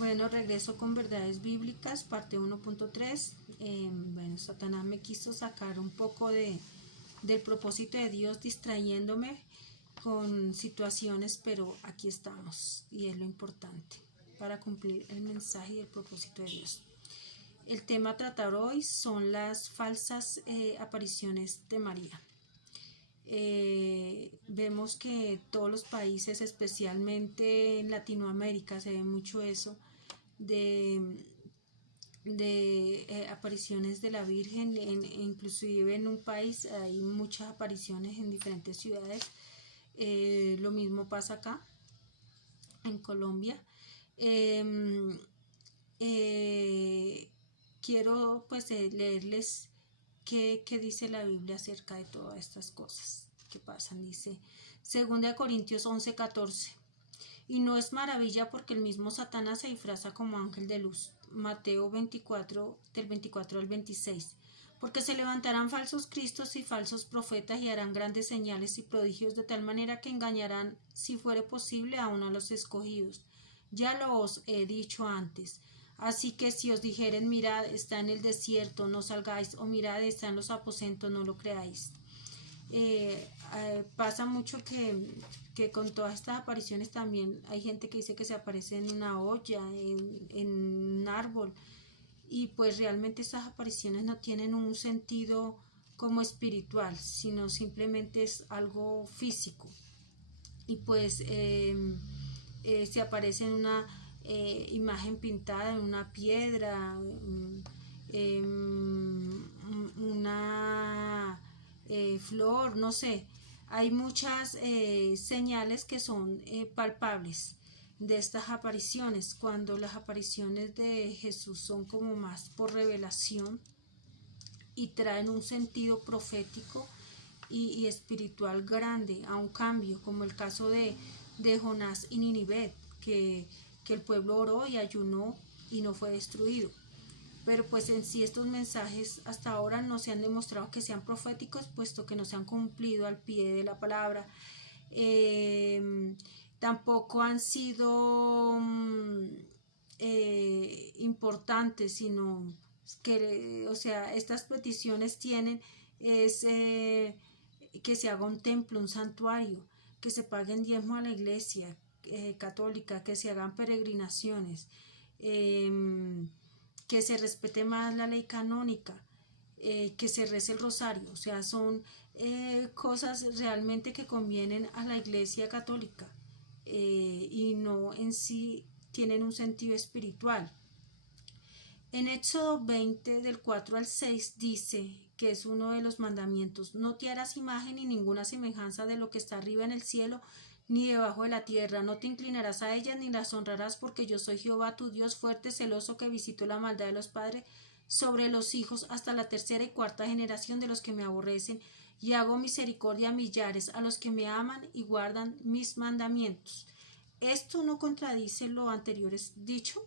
Bueno, regreso con verdades bíblicas, parte 1.3. Bueno, Satanás me quiso sacar un poco del propósito de Dios, distrayéndome con situaciones, pero aquí estamos y es lo importante para cumplir el mensaje y el propósito de Dios. El tema a tratar hoy son las falsas apariciones de María. Vemos que todos los países, especialmente en Latinoamérica, se ve mucho eso de apariciones de la Virgen, inclusive en un país hay muchas apariciones en diferentes ciudades. Lo mismo pasa acá en Colombia. Quiero pues leerles qué dice la Biblia acerca de todas estas cosas que pasan. Dice 2 Corintios 11:14: y no es maravilla porque el mismo Satanás se disfraza como ángel de luz. Mateo 24, del 24 al 26. Porque se levantarán falsos cristos y falsos profetas y harán grandes señales y prodigios, de tal manera que engañarán, si fuere posible, aún a los escogidos. Ya lo os he dicho antes. Así que si os dijeren, mirad, está en el desierto, no salgáis, o mirad, está en los aposentos, no lo creáis. Pasa mucho que con todas estas apariciones también hay gente que dice que se aparece en una olla, en un árbol, y pues realmente estas apariciones no tienen un sentido como espiritual, sino simplemente es algo físico. Y pues se aparece en una imagen pintada en una piedra, una flor, no sé. Hay muchas señales que son palpables de estas apariciones, cuando las apariciones de Jesús son como más por revelación y traen un sentido profético y espiritual grande, a un cambio, como el caso de Jonás y Nínive, que el pueblo oró y ayunó y no fue destruido. Pero pues en sí estos mensajes hasta ahora no se han demostrado que sean proféticos, puesto que no se han cumplido al pie de la palabra. Tampoco han sido importantes, sino que, o sea, estas peticiones tienen es que se haga un templo, un santuario, que se paguen diezmo a la iglesia católica, que se hagan peregrinaciones, que se respete más la ley canónica, que se rece el rosario. O sea, son cosas realmente que convienen a la iglesia católica y no en sí tienen un sentido espiritual. En Éxodo 20, del 4 al 6, dice que es uno de los mandamientos: no te harás imagen ni ninguna semejanza de lo que está arriba en el cielo, ni debajo de la tierra, no te inclinarás a ellas ni las honrarás, porque yo soy Jehová tu Dios, fuerte, celoso, que visito la maldad de los padres sobre los hijos hasta la tercera y cuarta generación de los que me aborrecen, y hago misericordia a millares, a los que me aman y guardan mis mandamientos. Esto no contradice lo anterior dicho.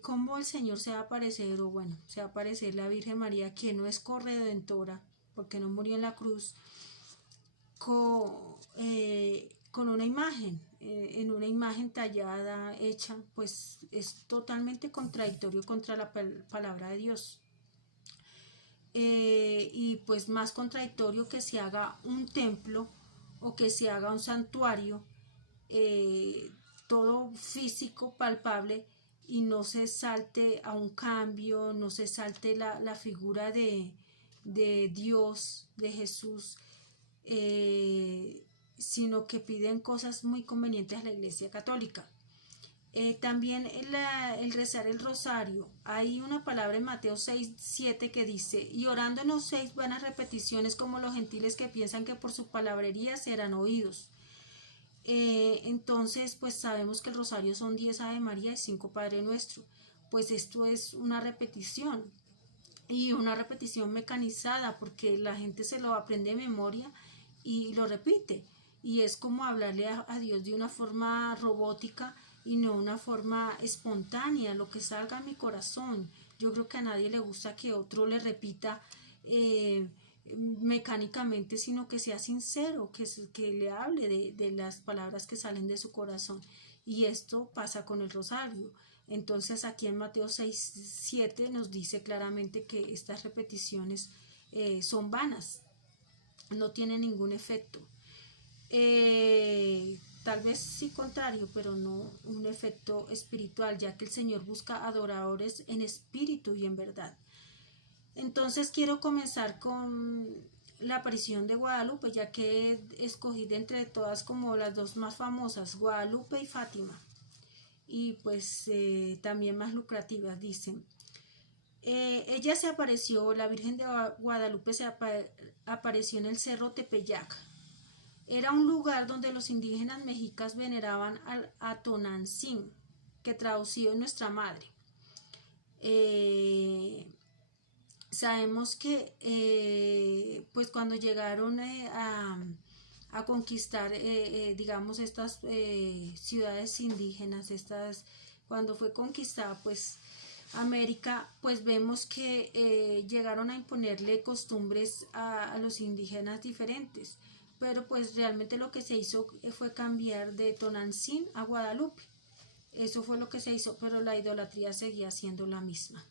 ¿Cómo el Señor se va a aparecer? O bueno, se va a aparecer la Virgen María, que no es corredentora, porque no murió en la cruz, con una imagen, en una imagen tallada, hecha, pues es totalmente contradictorio contra la palabra de Dios. Y pues más contradictorio que se haga un templo o que se haga un santuario, todo físico, palpable, y no se salte a un cambio, no se salte la figura de Dios, de Jesús, sino que piden cosas muy convenientes a la Iglesia Católica. También el rezar el rosario. Hay una palabra en Mateo 6:7 que dice: y orando no uséis vanas repeticiones como los gentiles, que piensan que por su palabrería serán oídos. Entonces pues sabemos que el rosario son 10 Ave María y 5 Padre Nuestro. Pues esto es una repetición, y una repetición mecanizada, porque la gente se lo aprende de memoria y lo repite, y es como hablarle a Dios de una forma robótica y no una forma espontánea, lo que salga en mi corazón. Yo creo que a nadie le gusta que otro le repita mecánicamente, sino que sea sincero, que le hable de las palabras que salen de su corazón. y esto pasa con el rosario. Entonces aquí en Mateo 6:7 nos dice claramente que estas repeticiones son vanas, no tienen ningún efecto. Tal vez sí contrario, pero no un efecto espiritual, ya que el Señor busca adoradores en espíritu y en verdad. Entonces quiero comenzar con la aparición de Guadalupe, ya que escogí de entre todas como las dos más famosas, Guadalupe y Fátima, y pues también más lucrativas, dicen. Ella se apareció, la Virgen de Guadalupe se apareció en el Cerro Tepeyac. Era un lugar donde los indígenas mexicas veneraban a Tonantzin, que traducido es nuestra madre. Sabemos que pues cuando llegaron a conquistar digamos estas ciudades indígenas, cuando fue conquistada pues América, pues vemos que llegaron a imponerle costumbres a los indígenas diferentes, pero pues realmente lo que se hizo fue cambiar de Tonantzin a Guadalupe. Eso fue lo que se hizo, pero la idolatría seguía siendo la misma.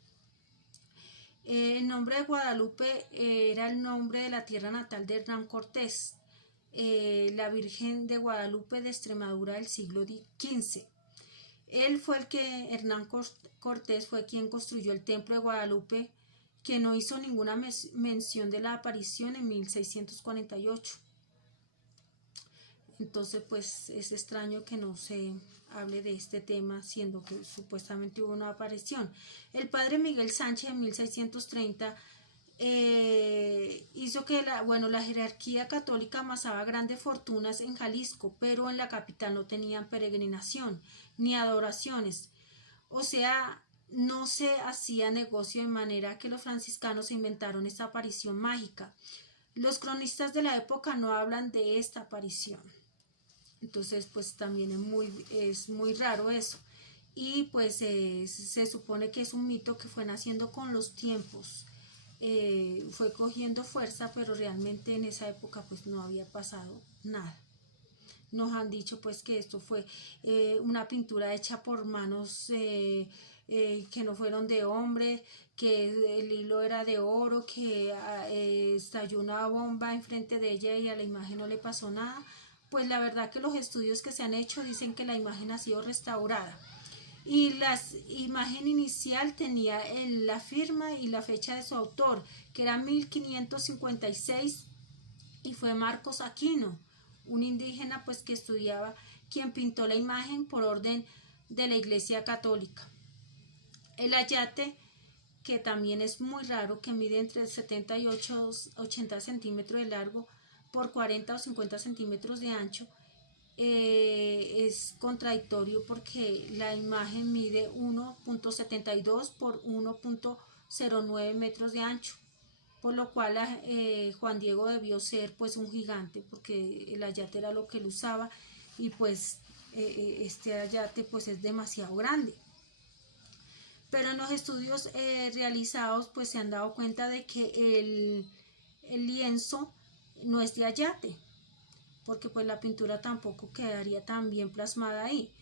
El nombre de Guadalupe era el nombre de la tierra natal de Hernán Cortés, la Virgen de Guadalupe de Extremadura del siglo XV. Él fue el que, Hernán Cortés fue quien construyó el templo de Guadalupe, que no hizo ninguna mención de la aparición en 1648. Entonces pues es extraño que no se hable de este tema, siendo que supuestamente hubo una aparición. El padre Miguel Sánchez en 1630 hizo que la jerarquía católica amasaba grandes fortunas en Jalisco, pero en la capital no tenían peregrinación ni adoraciones. O sea, no se hacía negocio, de manera que los franciscanos inventaron esta aparición mágica. Los cronistas de la época no hablan de esta aparición. Entonces pues también es muy raro eso, y pues se supone que es un mito que fue naciendo con los tiempos, fue cogiendo fuerza, pero realmente en esa época pues no había pasado nada. Nos han dicho pues que esto fue una pintura hecha por manos que no fueron de hombre, que el hilo era de oro, que estalló una bomba enfrente de ella y a la imagen no le pasó nada. Pues la verdad que los estudios que se han hecho dicen que la imagen ha sido restaurada, y la imagen inicial tenía la firma y la fecha de su autor, que era 1556, y fue Marcos Aquino, un indígena pues que estudiaba, quien pintó la imagen por orden de la Iglesia Católica. El ayate, que también es muy raro, que mide entre 78 y 80 centímetros de largo por 40 o 50 centímetros de ancho, es contradictorio porque la imagen mide 1.72 por 1.09 metros de ancho, por lo cual Juan Diego debió ser pues un gigante, porque el ayate era lo que él usaba, y pues este ayate pues es demasiado grande. Pero en los estudios realizados pues se han dado cuenta de que el lienzo no es de ayate, porque pues la pintura tampoco quedaría tan bien plasmada ahí.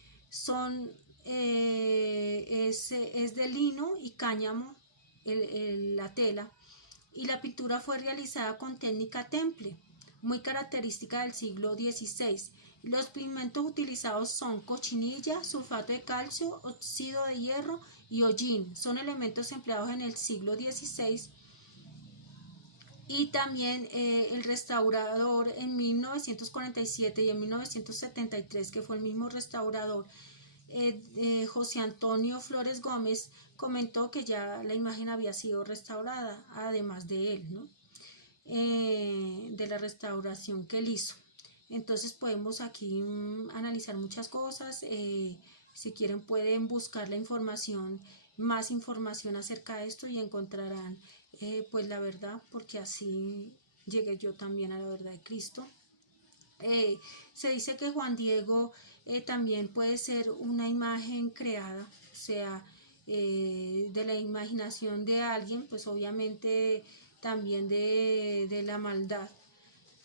Es de lino y cáñamo la tela, y la pintura fue realizada con técnica temple, muy característica del siglo XVI. Los pigmentos utilizados son cochinilla, sulfato de calcio, óxido de hierro y hollín. Son elementos empleados en el siglo XVI. Y también el restaurador en 1947 y en 1973, que fue el mismo restaurador, José Antonio Flores Gómez, comentó que ya la imagen había sido restaurada, además de él, ¿no? De la restauración que él hizo. Entonces podemos aquí analizar muchas cosas. Si quieren pueden buscar más información acerca de esto, y encontrarán pues la verdad, porque así llegué yo también a la verdad de Cristo. Se dice que Juan Diego también puede ser una imagen creada, o sea, de la imaginación de alguien, pues obviamente también de la maldad,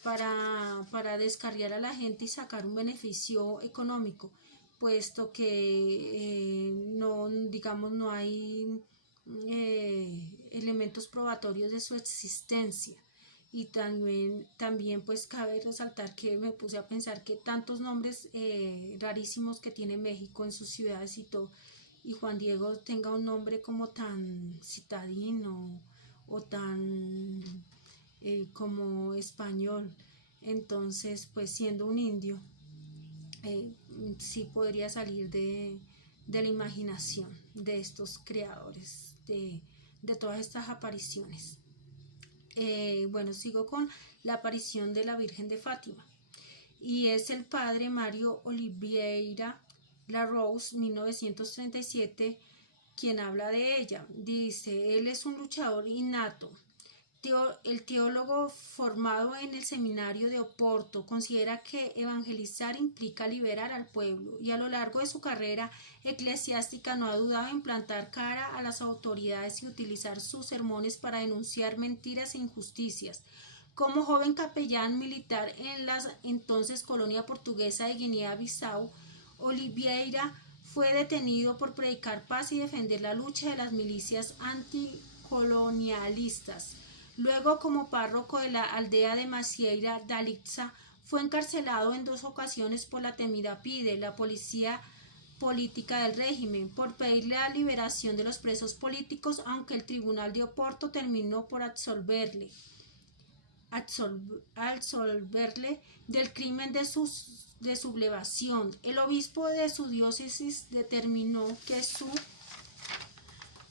para descarriar a la gente y sacar un beneficio económico. puesto que no, digamos, no hay elementos probatorios de su existencia. Y también pues cabe resaltar que me puse a pensar que tantos nombres rarísimos que tiene México en sus ciudades y todo, y Juan Diego tenga un nombre como tan citadino o tan como español. Entonces, pues siendo un indio, sí podría salir de la imaginación de estos creadores de todas estas apariciones. Bueno, sigo con la aparición de la Virgen de Fátima, y es el padre Mario Oliveira Larrousse, 1937, quien habla de ella. Dice: él es un luchador innato. El teólogo formado en el seminario de Oporto considera que evangelizar implica liberar al pueblo, y a lo largo de su carrera eclesiástica no ha dudado en plantar cara a las autoridades y utilizar sus sermones para denunciar mentiras e injusticias. Como joven capellán militar en la entonces colonia portuguesa de Guinea-Bissau, Oliveira fue detenido por predicar paz y defender la lucha de las milicias anticolonialistas. Luego, como párroco de la aldea de Macieira da Litza, fue encarcelado en 2 ocasiones por la temida PIDE, la policía política del régimen, por pedirle la liberación de los presos políticos, aunque el tribunal de Oporto terminó por absolverle del crimen de sublevación. El obispo de su diócesis determinó que su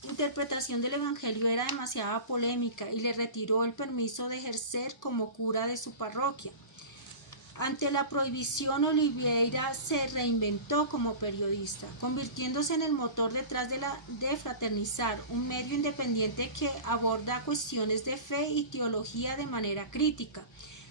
interpretación del evangelio era demasiado polémica y le retiró el permiso de ejercer como cura de su parroquia. Ante la prohibición, Oliveira se reinventó como periodista, convirtiéndose en el motor detrás de Fraternizar, un medio independiente que aborda cuestiones de fe y teología de manera crítica.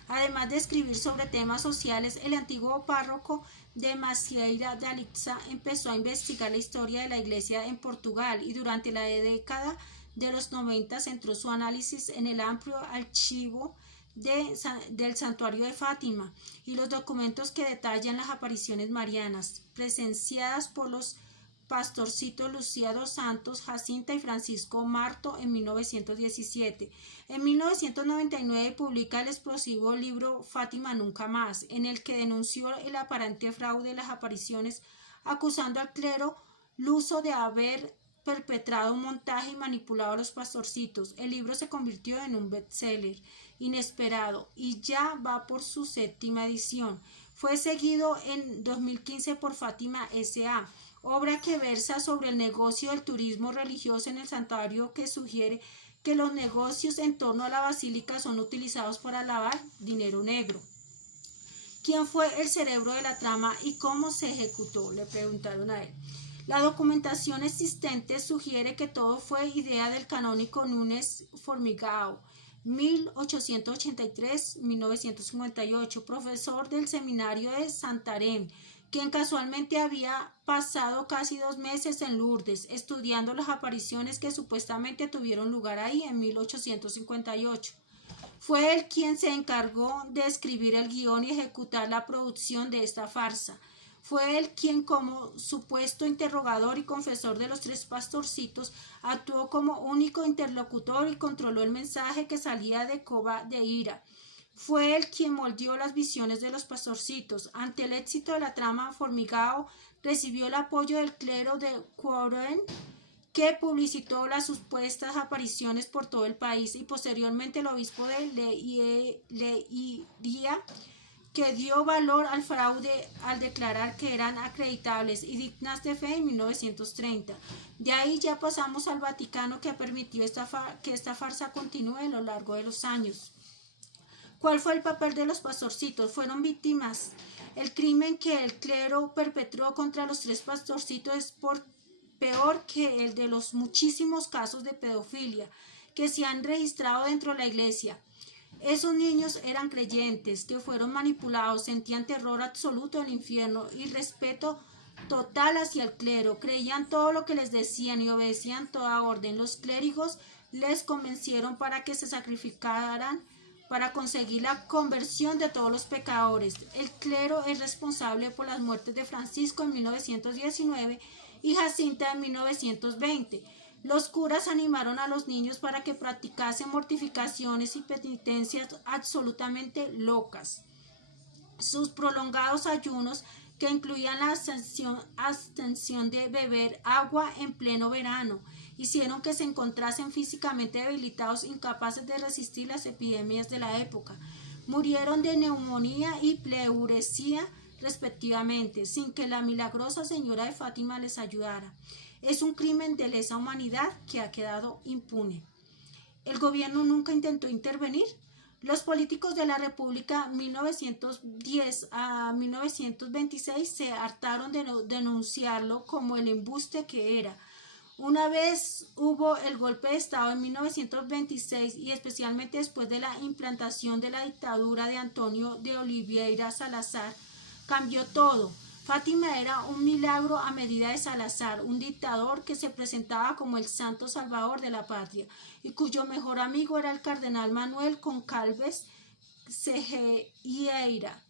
Además de escribir sobre temas sociales, el antiguo párroco de Macieira da Litza empezó a investigar la historia de la Iglesia en Portugal, y durante la década de los 90 centró su análisis en el amplio archivo del santuario de Fátima y los documentos que detallan las apariciones marianas presenciadas por los pastorcitos Lucía dos Santos, Jacinta y Francisco Marto en 1917. En 1999 publica el explosivo libro Fátima Nunca Más, en el que denunció el aparente fraude de las apariciones, acusando al clero luso de haber perpetrado un montaje y manipulado a los pastorcitos. El libro se convirtió en un bestseller inesperado y ya va por su 7ª edición. Fue seguido en 2015 por Fátima S.A., obra que versa sobre el negocio del turismo religioso en el santuario, que sugiere que los negocios en torno a la basílica son utilizados para lavar dinero negro. ¿Quién fue el cerebro de la trama y cómo se ejecutó?, le preguntaron a él. La documentación existente sugiere que todo fue idea del canónigo Nunes Formigao, 1883-1958, profesor del seminario de Santarém, quien casualmente había pasado casi 2 meses en Lourdes estudiando las apariciones que supuestamente tuvieron lugar ahí en 1858. Fue él quien se encargó de escribir el guión y ejecutar la producción de esta farsa. Fue él quien, como supuesto interrogador y confesor de los 3 pastorcitos, actuó como único interlocutor y controló el mensaje que salía de Cova de Ira. Fue él quien moldeó las visiones de los pastorcitos. Ante el éxito de la trama, Formigao recibió el apoyo del clero de Courón, que publicitó las supuestas apariciones por todo el país, y posteriormente el obispo de Leiria, que dio valor al fraude al declarar que eran acreditables y dignas de fe en 1930. De ahí ya pasamos al Vaticano, que permitió que esta farsa continúe a lo largo de los años. ¿Cuál fue el papel de los pastorcitos? Fueron víctimas. El crimen que el clero perpetró contra los 3 pastorcitos es peor que el de los muchísimos casos de pedofilia que se han registrado dentro de la iglesia. Esos niños eran creyentes que fueron manipulados, sentían terror absoluto del infierno y respeto total hacia el clero, creían todo lo que les decían y obedecían toda orden. Los clérigos les convencieron para que se sacrificaran para conseguir la conversión de todos los pecadores. El clero es responsable por las muertes de Francisco en 1919 y Jacinta en 1920. Los curas animaron a los niños para que practicasen mortificaciones y penitencias absolutamente locas. Sus prolongados ayunos, que incluían la abstención de beber agua en pleno verano, hicieron que se encontrasen físicamente debilitados, incapaces de resistir las epidemias de la época. Murieron de neumonía y pleuresía respectivamente, sin que la milagrosa señora de Fátima les ayudara. Es un crimen de lesa humanidad que ha quedado impune. El gobierno nunca intentó intervenir. Los políticos de la República 1910 a 1926 se hartaron de denunciarlo como el embuste que era. Una vez hubo el golpe de Estado en 1926 y especialmente después de la implantación de la dictadura de Antonio de Oliveira Salazar, cambió todo. Fátima era un milagro a medida de Salazar, un dictador que se presentaba como el santo salvador de la patria y cuyo mejor amigo era el cardenal Manuel Goncalves Segeieira,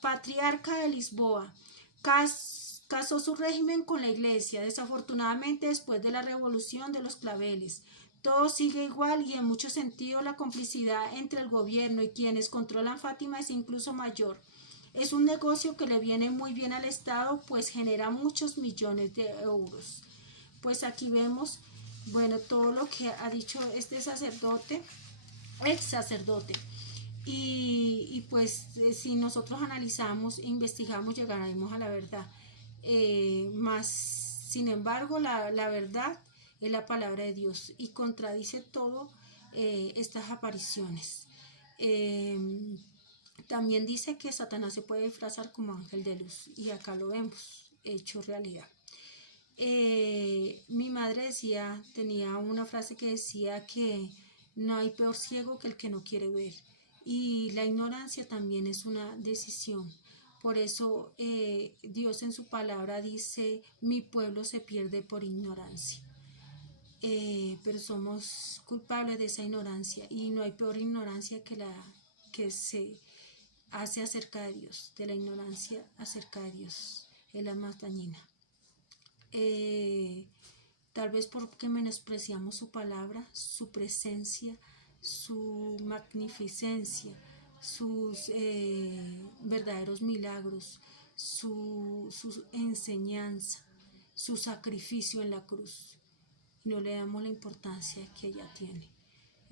patriarca de Lisboa. Casó su régimen con la iglesia, desafortunadamente después de la revolución de los claveles. Todo sigue igual y en muchos sentidos la complicidad entre el gobierno y quienes controlan Fátima es incluso mayor. Es un negocio que le viene muy bien al Estado, pues genera muchos millones de euros. Pues aquí vemos, bueno, todo lo que ha dicho este sacerdote, ex sacerdote. Y pues si nosotros analizamos e investigamos, llegaremos a la verdad. Más, sin embargo, la verdad es la palabra de Dios y contradice todo estas apariciones. También dice que Satanás se puede disfrazar como ángel de luz y acá lo vemos, hecho realidad. Mi madre tenía una frase que decía que no hay peor ciego que el que no quiere ver, y la ignorancia también es una decisión. Por eso Dios en su palabra dice: mi pueblo se pierde por ignorancia. Pero somos culpables de esa ignorancia y no hay peor ignorancia que la que se hace acerca de Dios. De la ignorancia acerca de Dios es la más dañina. Tal vez porque menospreciamos su palabra, su presencia, su magnificencia, sus verdaderos milagros, su enseñanza, su sacrificio en la cruz, y no le damos la importancia que ella tiene.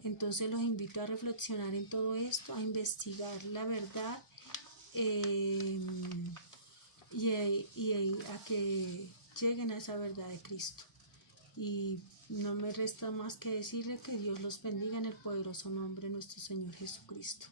Entonces los invito a reflexionar en todo esto, a investigar la verdad y a que lleguen a esa verdad de Cristo. Y no me resta más que decirles que Dios los bendiga en el poderoso nombre de nuestro Señor Jesucristo.